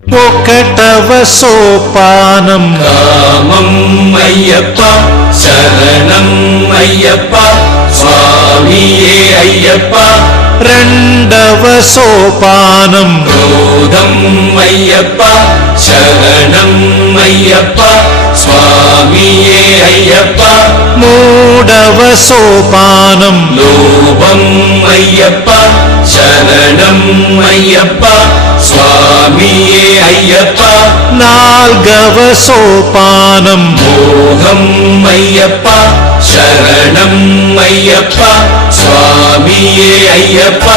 ఒకటవ సోపానం కామం అయ్యప్ప శరణం అయ్యప్ప స్వామియే అయ్యప్ప. రెండవ సోపానం క్రోధం అయ్యప్ప శరణం అయ్యప్ప స్వామియే అయ్యప్ప. మూడవ సోపానం లోభం అయ్యప్ప శరణం అయ్యప్ప స్వామియే అయ్యప్ప. నాల్గవ సోపానం మోహం అయ్యప్ప శరణం అయ్యప్ప స్వామియే అయ్యప్ప.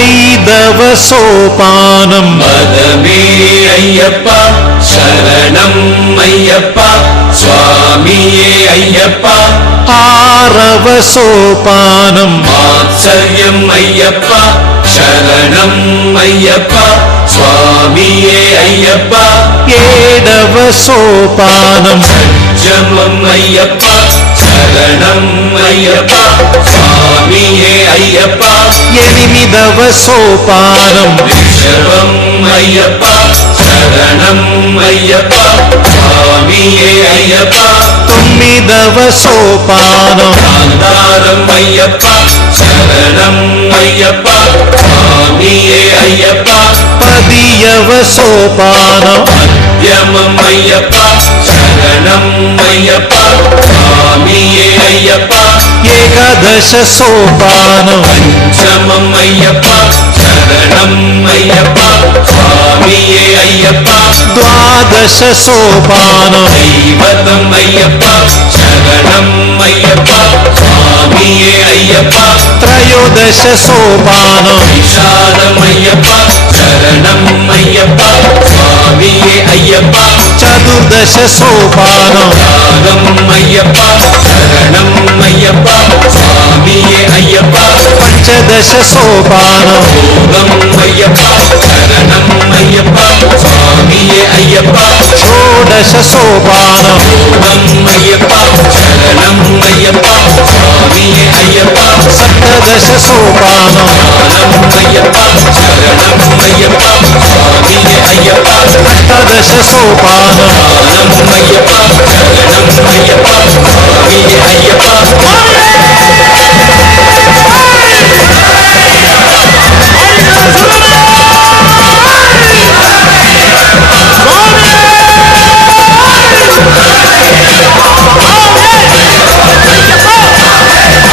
ఐదవ సోపానం మదమే అయ్యప్ప శరణం అయ్యప్ప స్వామియే అయ్యప్ప. ఆరవ సోపానం మాత్సర్యం అయ్యప్ప శరణం అయ్యప్ప స్వామియే అయ్యప్ప. ఏడవ సోపానం జమం అయ్యప్ప శరణం అయ్యప్ప స్వామియే అయ్యప్ప. ఎనిమిదవ సోపానం రిషభం అయ్యప్ప శరణం అయ్యప్ప స్వామియే అయ్యప్ప. తొమ్మిదవ సోపానం గాంధారం అయ్యప్ప శరణం అయ్యప్ప స్వామియే అయ్యప్ప. పదియవ సోపానం మధ్యమం అయ్యప్ప శరణం అయ్యప్ప స్వామియే అయ్యప్ప. ఏకాదశ సోపానం పంచమం అయ్యప్ప శరణం అయ్యప్ప స్వామియే అయ్యప్ప. ద్వాదశ సోపానం దైవతం అయ్యప్ప శరణం అయ్యప్ప స్వామియే అయ్యప్ప. త్రయోదశ సోపానం విషాదం అయ్యప్ప శరణం అయ్యప్ప స్వామియే అయ్యప్ప. చతుర్దశ సోపానం త్యాగం అయ్యప్ప శరణం అయ్యప్ప స్వామియే అయ్యప్ప. పంచదశ సోపానం యోగం అయ్యప్ప శరణం అయ్యప్ప స్వామియే అయ్యప్ప. షోడశ సోపానం యోగం అయ్యప్ప శరణం అయ్యప్ప స్వామియే అయ్యప్ప. సప్తదశ సోపానం జ్ఞానం అయ్యప్ప శరణం అయ్యప్ప స్వామియే అయ్యప్ప. అష్టాదశ సోపానం జ్ఞానం అయ్యప్ప శరణం అయ్యప్ప స్వామియే అయ్యప్ప.